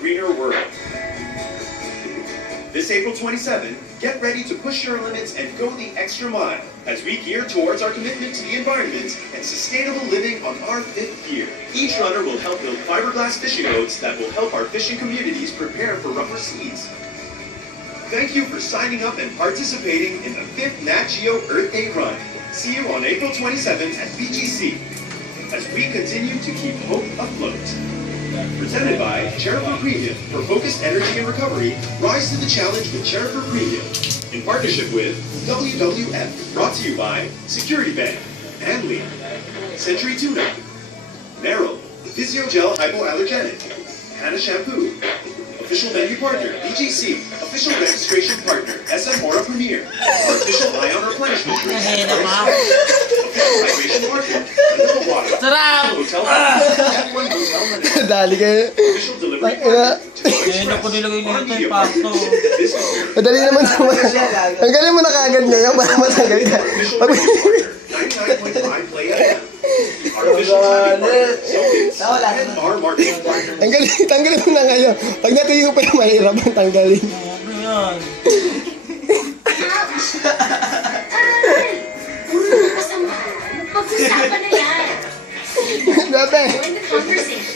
greener world. This April 27, get ready to push your limits and go the extra mile as we gear towards our commitment to the environment and sustainable living on our 5th year. Each runner will help build fiberglass fishing boats that will help our fishing communities prepare for rougher seas. Thank you for signing up and participating in the 5th Nat Geo Earth Day Run. See you on April 27th at BGC as we continue to keep hope afloat. Presented by Cherifer Premium for focused energy and recovery. Rise to the challenge with Cherifer Premium. In partnership with WWF. Brought to you by Security Bank, Anley, Century Tuna, Merrill, Physiogel Hypoallergenic, Hannah Shampoo. Official venue partner, BGC. Official registration partner, SM Aura Premier. Official ion replenishment drink. Official hydration partner, Little Water. Hotel Hotel Dali kayo. Official delivery partner. Kaya ko nilagay nito yung pasto. Madali naman naman. Ang galing mo na kaagad ngayon para matanggal ka. Official radio partner, 99.5 Play FM. Our official TV partner, Soviets, and our marketing partner. Ang galing, tanggalin mo na ngayon. Pag natuyo pa yung mahirap ang tanggalin. Ano yan? Pag-usapan na yan. Dati. Join the conversation.